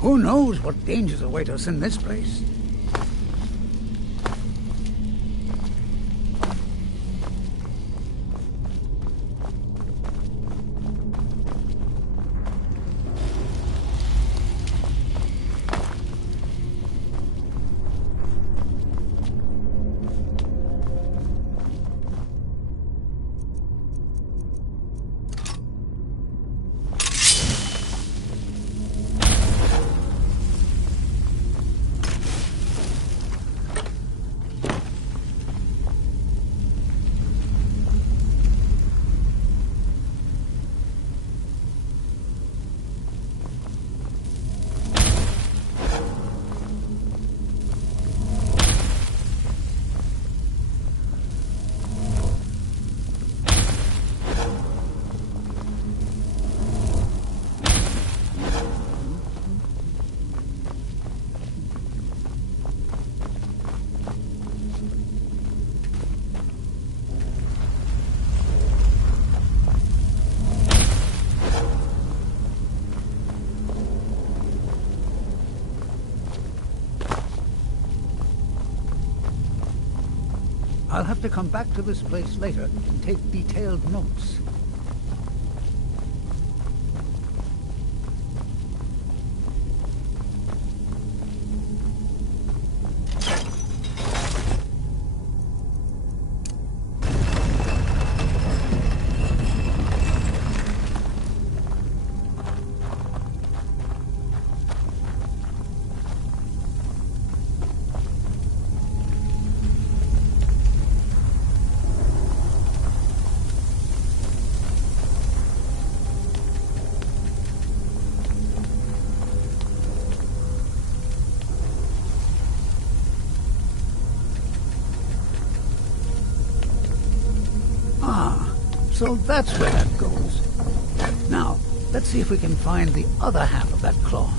Who knows what dangers await us in this place? I'll have to come back to this place later and take detailed notes. So that's where that goes. Now, let's see if we can find the other half of that claw.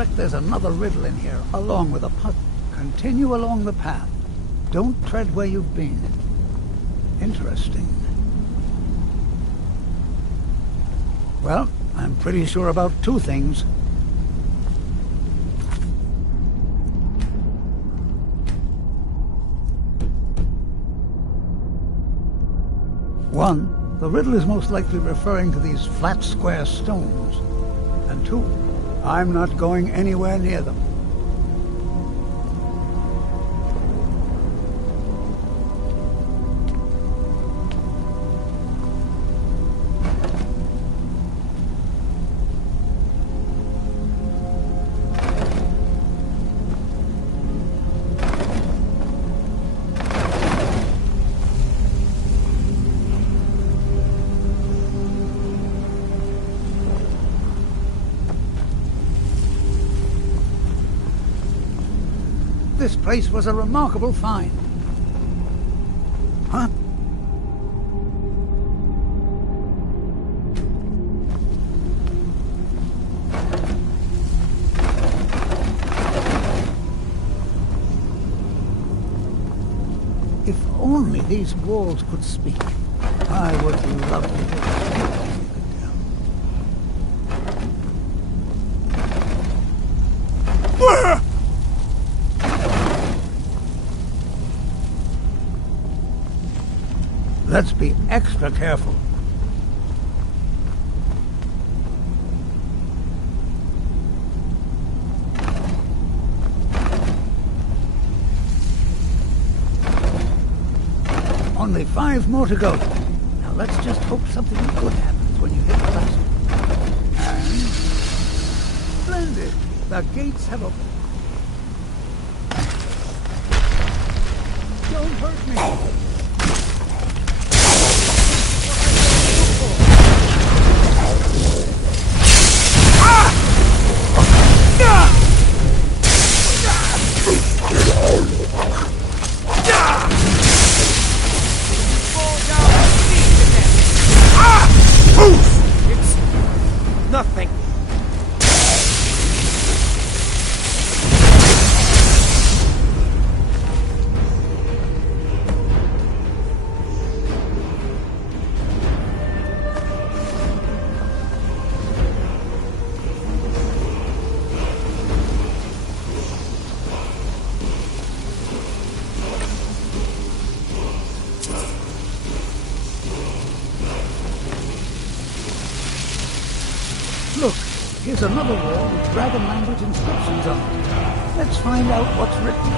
suspect there's another riddle in here, along with a puzzle. Continue along the path. Don't tread where you've been. Interesting. Well, I'm pretty sure about two things. One, the riddle is most likely referring to these flat, square stones. And two, I'm not going anywhere near them. This place was a remarkable find. Huh? If only these walls could speak. I would love to hear stories you could tell. Let's be extra careful. Only 5 more to go. Now let's just hope something good happens when you hit the last one. And... splendid! The gates have opened. Don't hurt me! Nothing. Look, here's another wall with dragon language inscriptions on it. Let's find out what's written.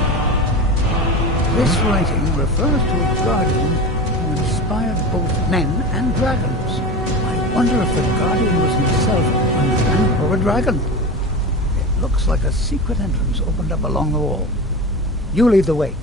This writing refers to a guardian who inspired both men and dragons. I wonder if the guardian was himself a man or a dragon. It looks like a secret entrance opened up along the wall. You lead the way.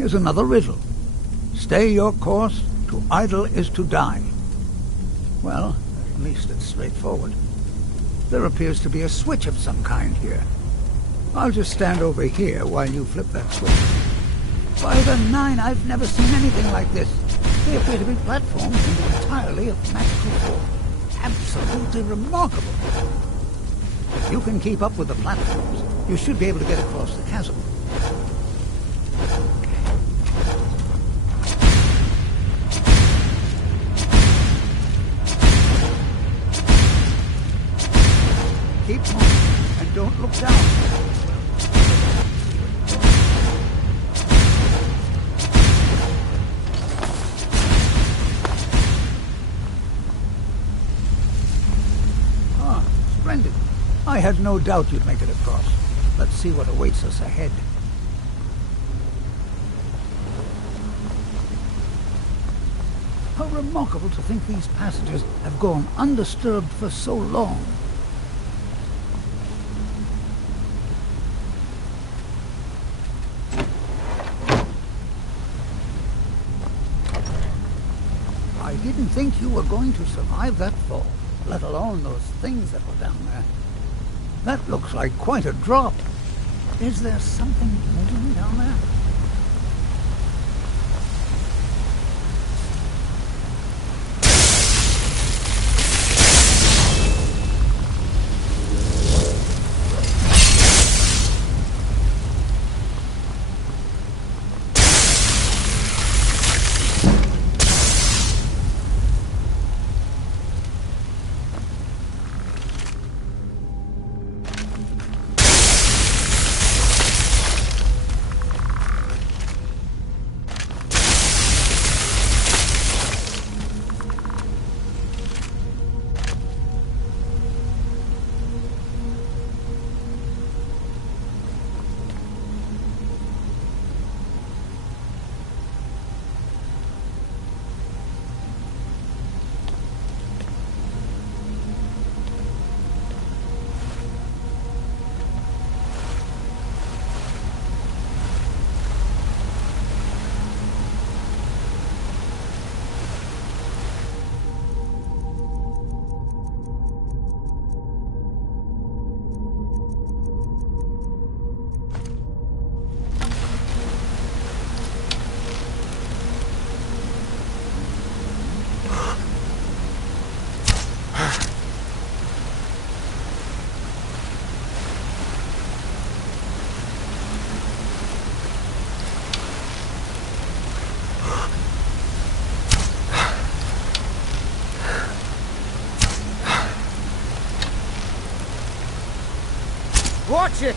Here's another riddle. Stay your course, to idle is to die. Well, at least it's straightforward. There appears to be a switch of some kind here. I'll just stand over here while you flip that switch. By the 9, I've never seen anything like this. They appear to be platforms made entirely of magical form. Absolutely remarkable. If you can keep up with the platforms, you should be able to get across the chasm. Keep moving and don't look down. Ah, splendid. I had no doubt you'd make it across. Let's see what awaits us ahead. How remarkable to think these passages have gone undisturbed for so long. I didn't think you were going to survive that fall, let alone those things that were down there. That looks like quite a drop. Is there something moving down there? Watch it!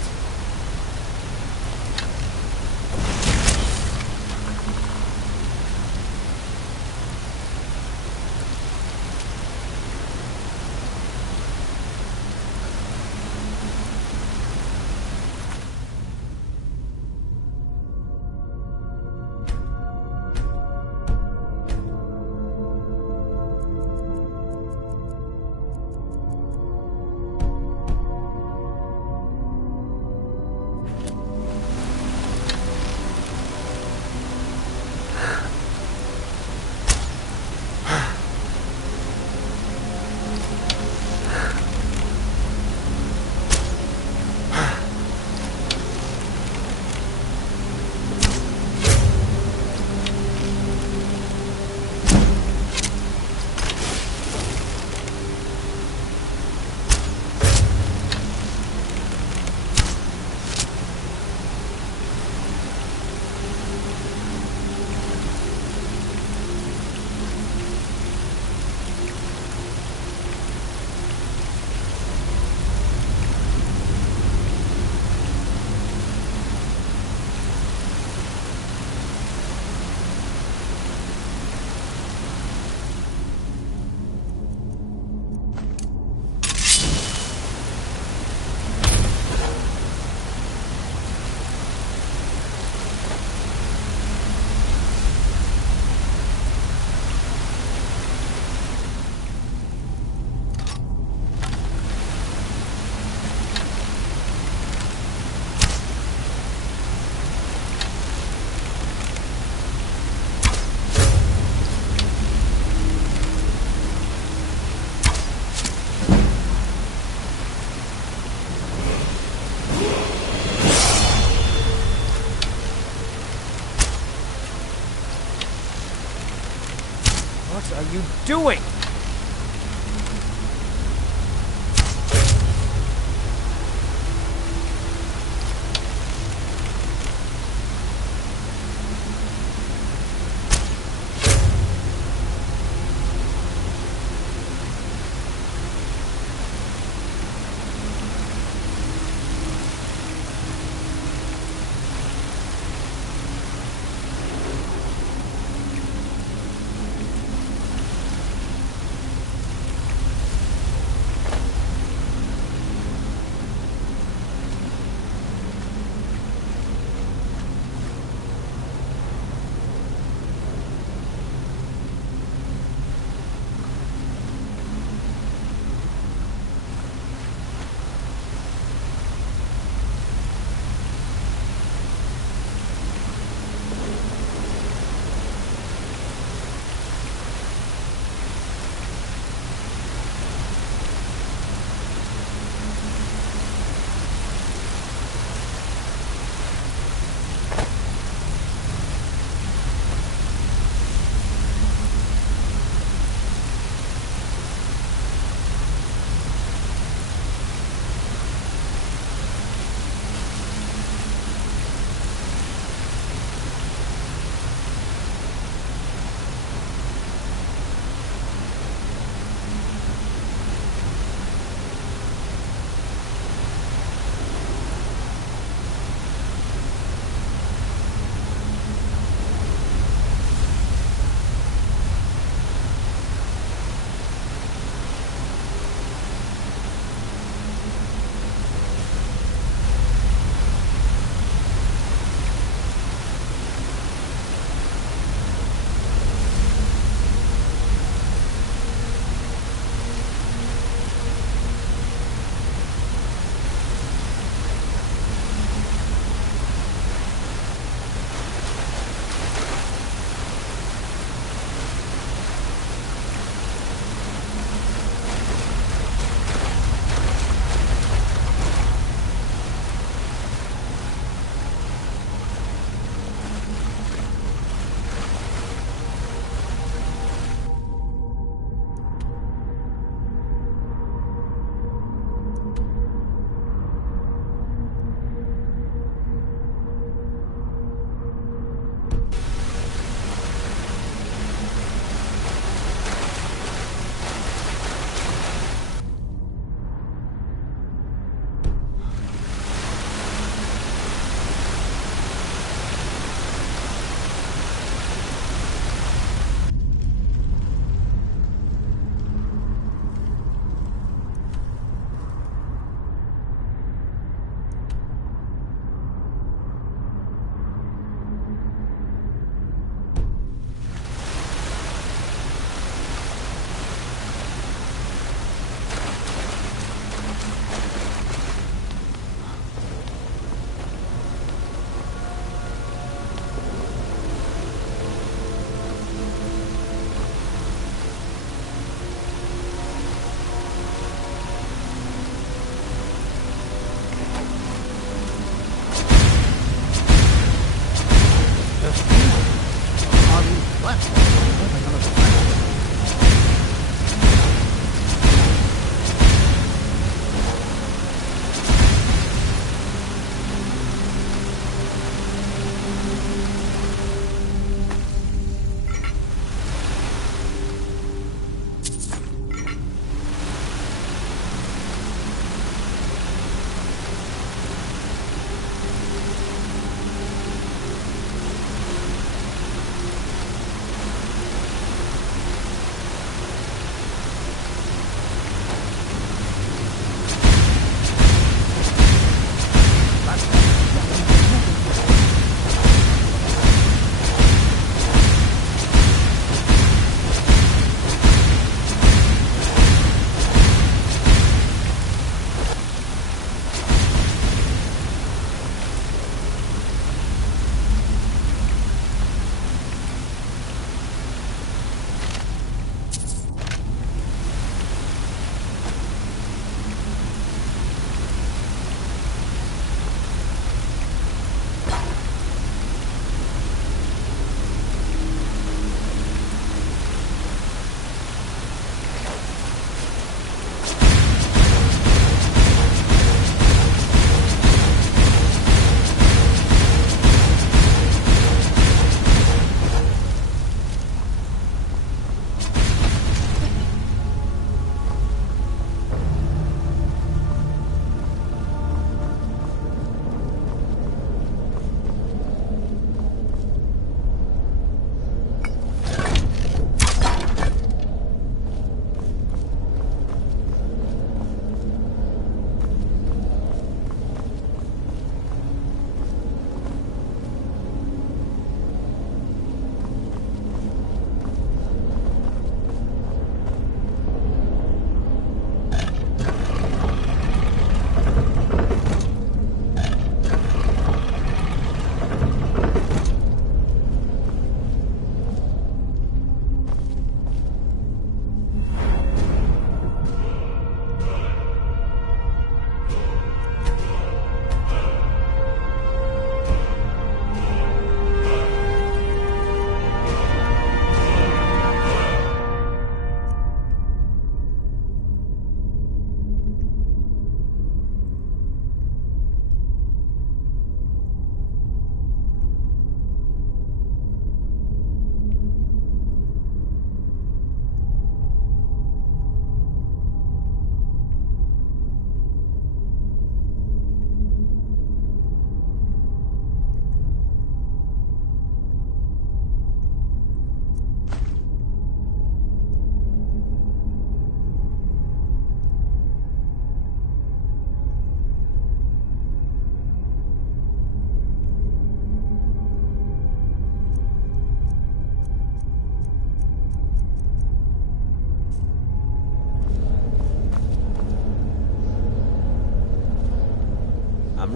What are you doing?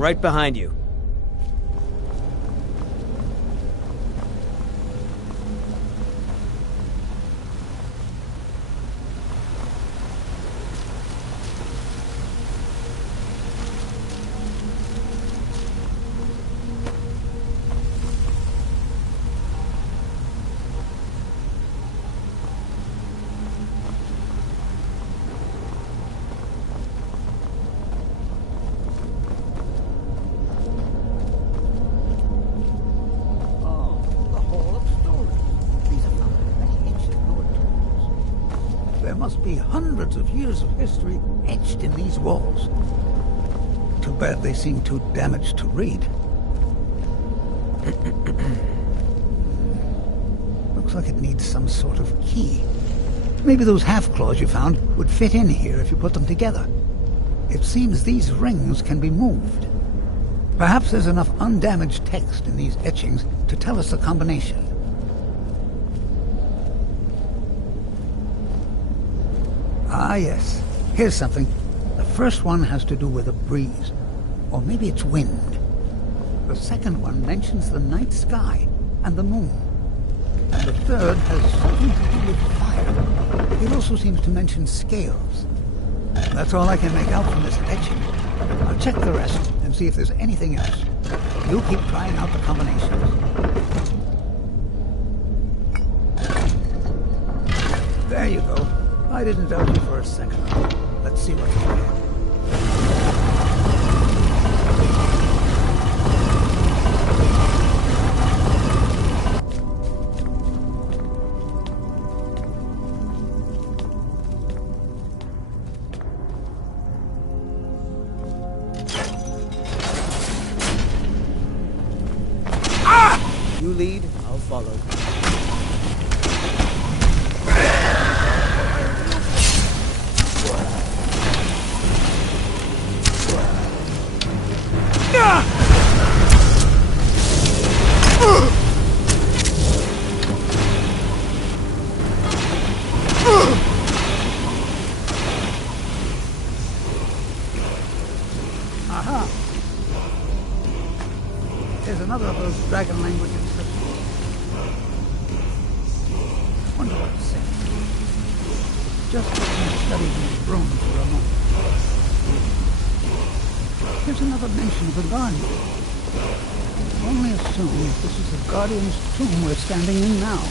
right behind you. There must be hundreds of years of history etched in these walls. Too bad they seem too damaged to read. Looks like it needs some sort of key. Maybe those half-claws you found would fit in here if you put them together. It seems these rings can be moved. Perhaps there's enough undamaged text in these etchings to tell us the combination. Ah, yes. Here's something. The first one has to do with a breeze. Or maybe it's wind. The second one mentions the night sky and the moon. And the third has something to do with fire. It also seems to mention scales. That's all I can make out from this etching. I'll check the rest and see if there's anything else. You keep trying out the combinations. There you go. I didn't doubt you for a second. Let's see what's here. You lead, I'll follow. Aha! Here's another of those dragon language inscriptions. Wonder what to say. Just let me study these runes for a moment. Here's another mention of the Guardian. Only assume this is the Guardian's tomb we're standing in now.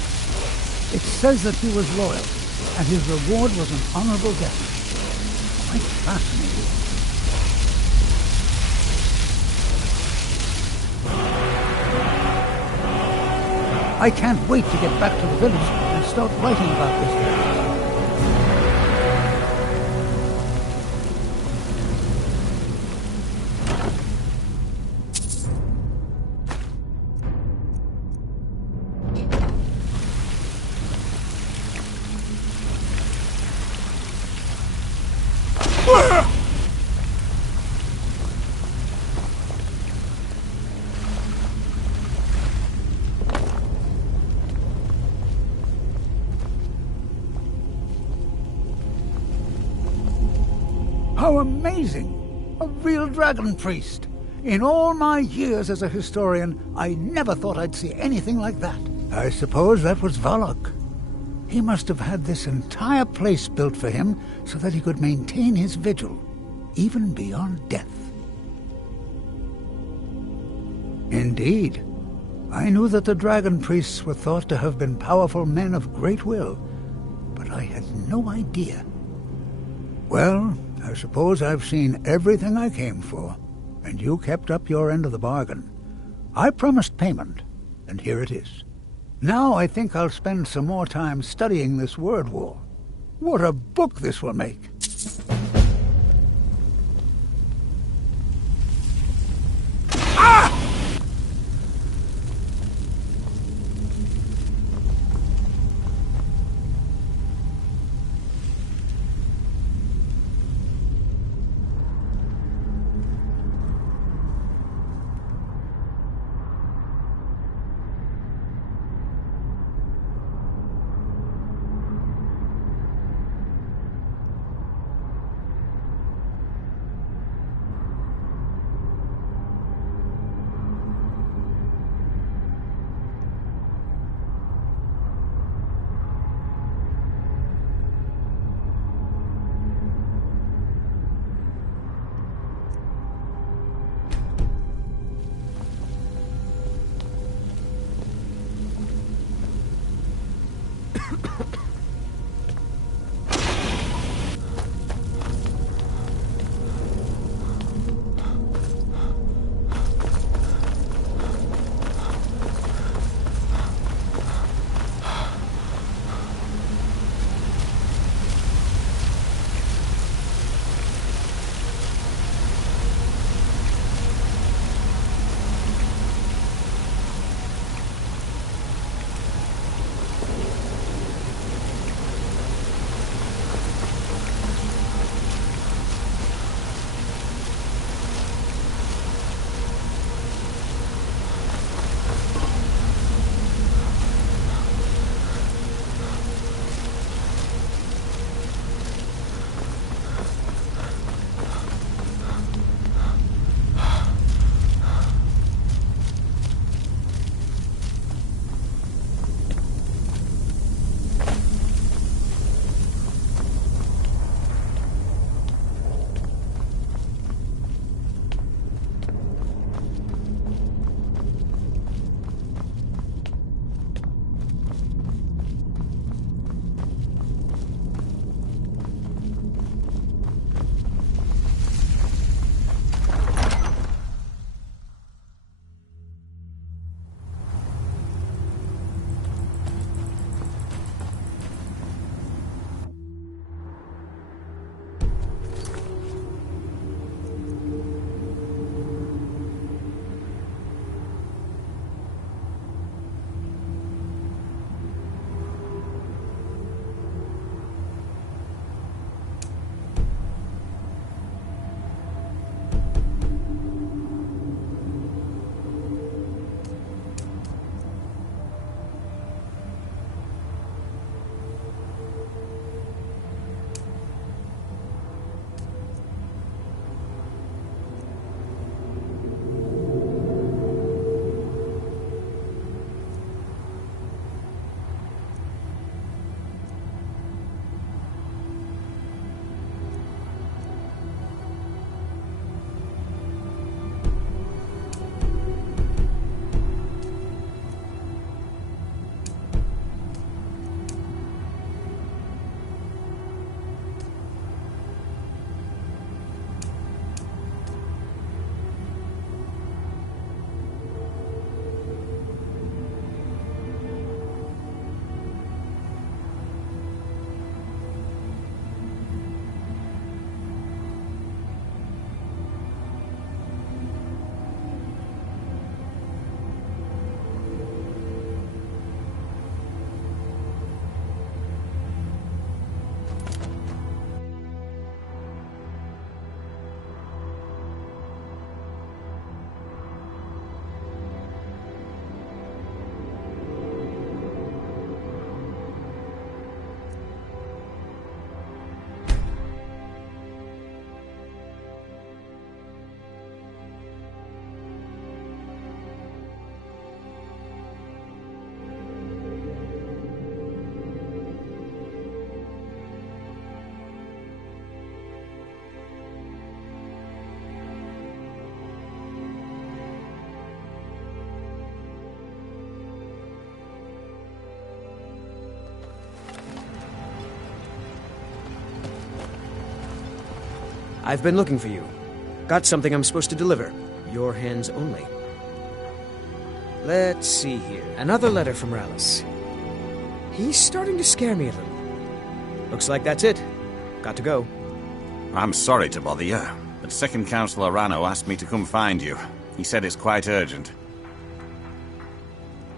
It says that he was loyal, and his reward was an honorable death. Quite fascinating. I can't wait to get back to the village and start writing about this guy. How amazing! A real dragon priest! In all my years as a historian, I never thought I'd see anything like that. I suppose that was Valak. He must have had this entire place built for him so that he could maintain his vigil, even beyond death. Indeed. I knew that the dragon priests were thought to have been powerful men of great will, but I had no idea. Well, I suppose I've seen everything I came for, and you kept up your end of the bargain. I promised payment, and here it is. Now I think I'll spend some more time studying this word wall. What a book this will make! I've been looking for you. Got something I'm supposed to deliver. Your hands only. Let's see here. Another letter from Rallis. He's starting to scare me a little. Looks like that's it. Got to go. I'm sorry to bother you, but Second Counselor Rano asked me to come find you. He said it's quite urgent.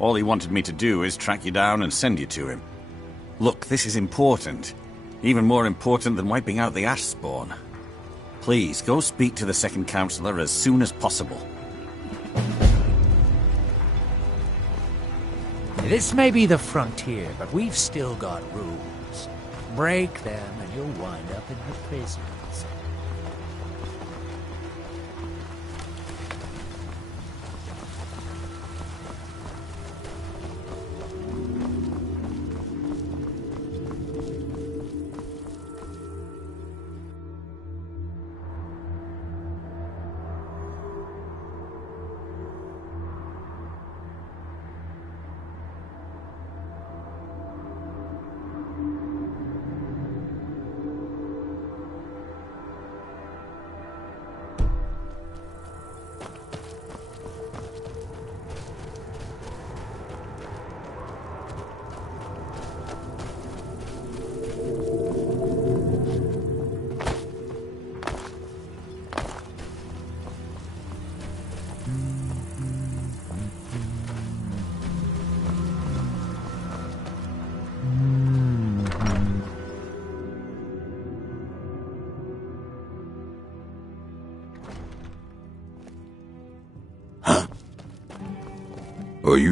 All he wanted me to do is track you down and send you to him. Look, this is important. Even more important than wiping out the ash spawn. Please, go speak to the Second Counselor as soon as possible. This may be the frontier, but we've still got rules. Break them and you'll wind up in the prisons.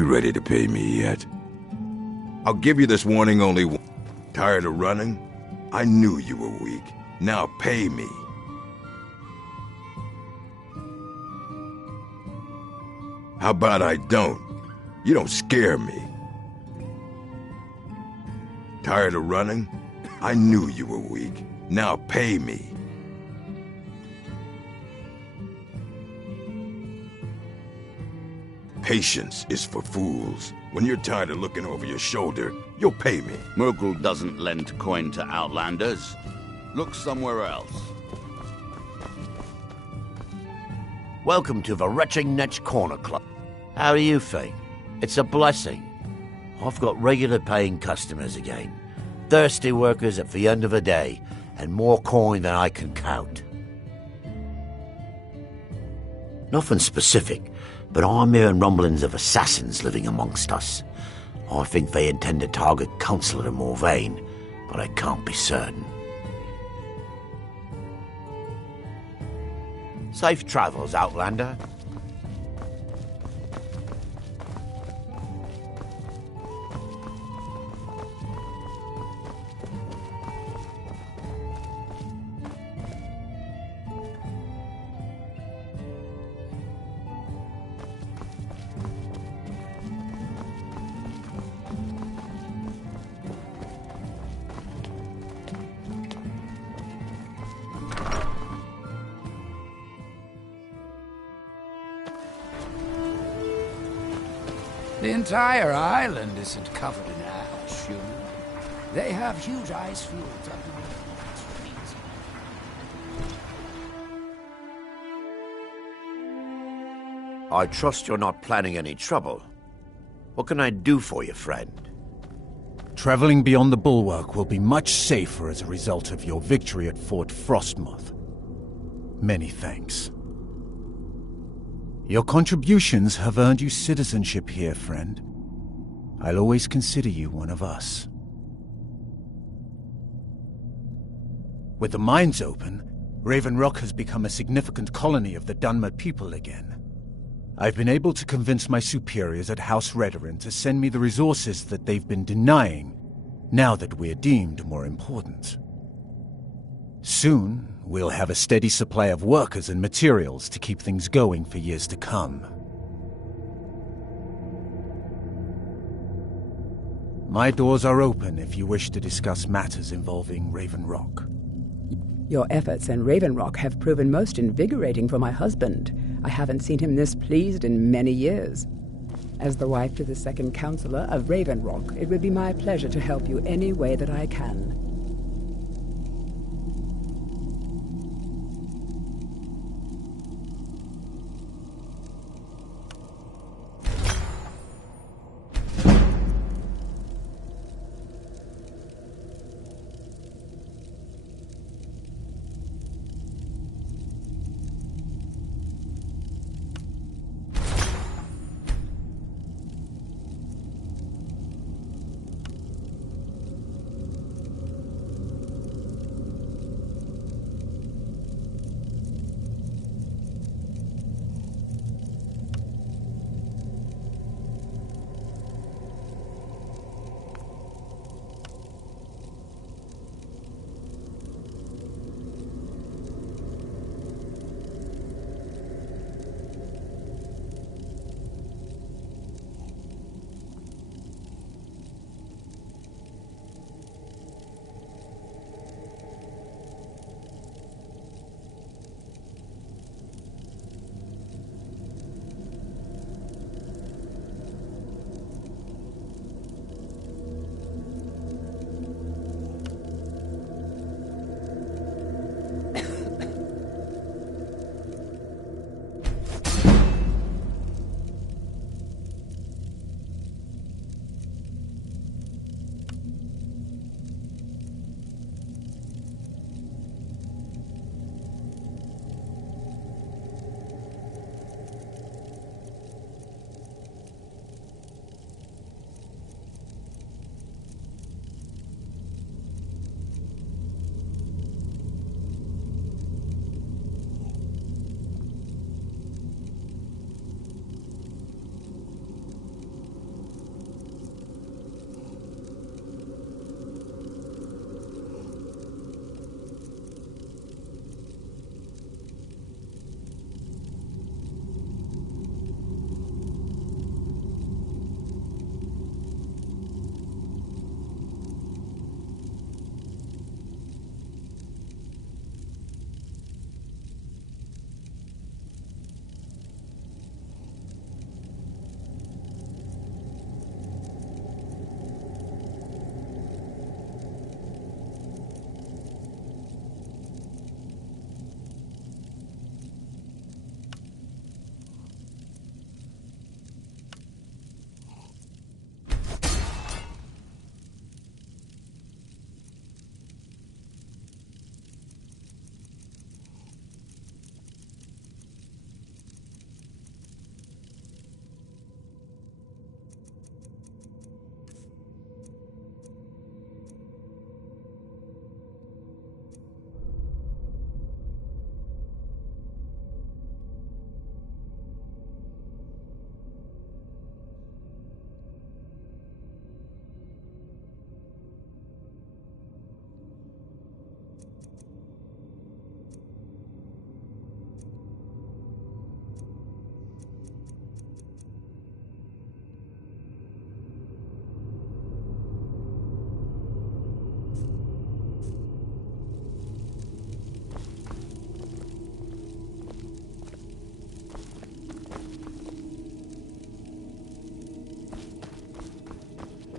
ready to pay me yet? I'll give you this warning only once. Tired of running? I knew you were weak. Now pay me. How about I don't? You don't scare me. Tired of running? I knew you were weak. Now pay me. Patience is for fools. When you're tired of looking over your shoulder, you'll pay me. Murgle doesn't lend coin to outlanders. Look somewhere else. Welcome to the Retching Netch Corner Club. How do you think? It's a blessing. I've got regular paying customers again. Thirsty workers at the end of the day, and more coin than I can count. Nothing specific, but I'm hearing rumblings of assassins living amongst us. I think they intend to target Councillor Morvain, but I can't be certain. Safe travels, Outlander. The entire island isn't covered in ash, you know. They have huge ice fields underneath the trees. I trust you're not planning any trouble. What can I do for you, friend? Traveling beyond the bulwark will be much safer as a result of your victory at Fort Frostmoth. Many thanks. Your contributions have earned you citizenship here, friend. I'll always consider you one of us. With the mines open, Raven Rock has become a significant colony of the Dunmer people again. I've been able to convince my superiors at House Redoran to send me the resources that they've been denying, now that we're deemed more important. Soon, we'll have a steady supply of workers and materials to keep things going for years to come. My doors are open if you wish to discuss matters involving Raven Rock. Your efforts in Raven Rock have proven most invigorating for my husband. I haven't seen him this pleased in many years. As the wife to the second counselor of Raven Rock, it would be my pleasure to help you any way that I can.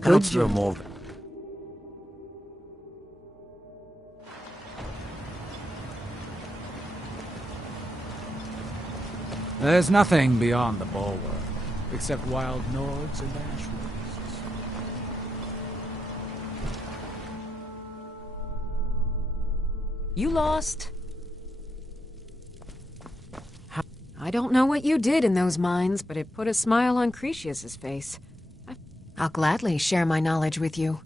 Councillor Morgan. There's nothing beyond the bulwark, except wild Nords and ash wastes. You lost? I don't know what you did in those mines, but it put a smile on Cretius's face. I'll gladly share my knowledge with you.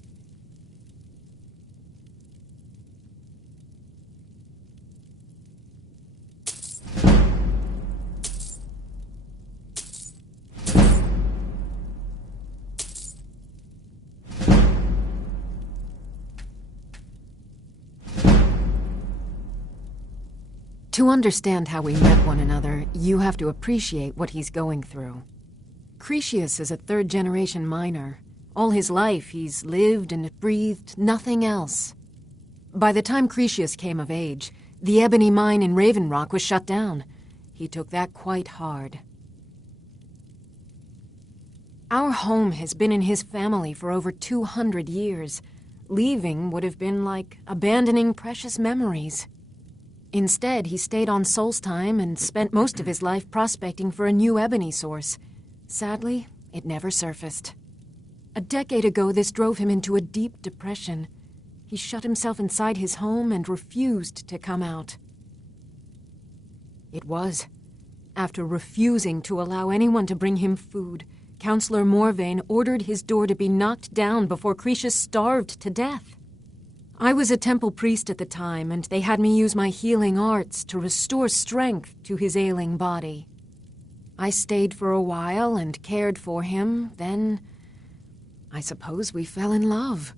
To understand how we met one another, you have to appreciate what he's going through. Cretius is a third-generation miner. All his life, he's lived and breathed nothing else. By the time Cretius came of age, the ebony mine in Raven Rock was shut down. He took that quite hard. Our home has been in his family for over 200 years. Leaving would have been like abandoning precious memories. Instead, he stayed on Solstheim and spent most of his life prospecting for a new ebony source. Sadly, it never surfaced. A decade ago, this drove him into a deep depression. He shut himself inside his home and refused to come out. It was after refusing to allow anyone to bring him food, Councillor Morvain ordered his door to be knocked down before Cretius starved to death. I was a temple priest at the time, and they had me use my healing arts to restore strength to his ailing body. I stayed for a while and cared for him, then I suppose we fell in love.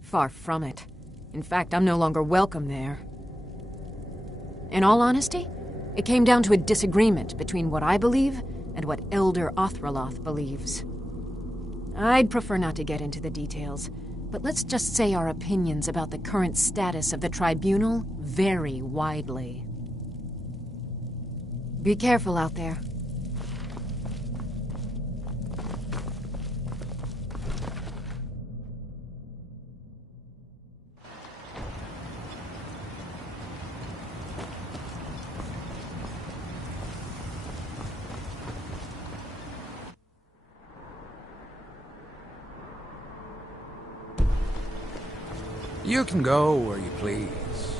Far from it. In fact, I'm no longer welcome there. In all honesty, it came down to a disagreement between what I believe and what Elder Othraloth believes. I'd prefer not to get into the details, but let's just say our opinions about the current status of the tribunal vary widely. Be careful out there. You can go where you please.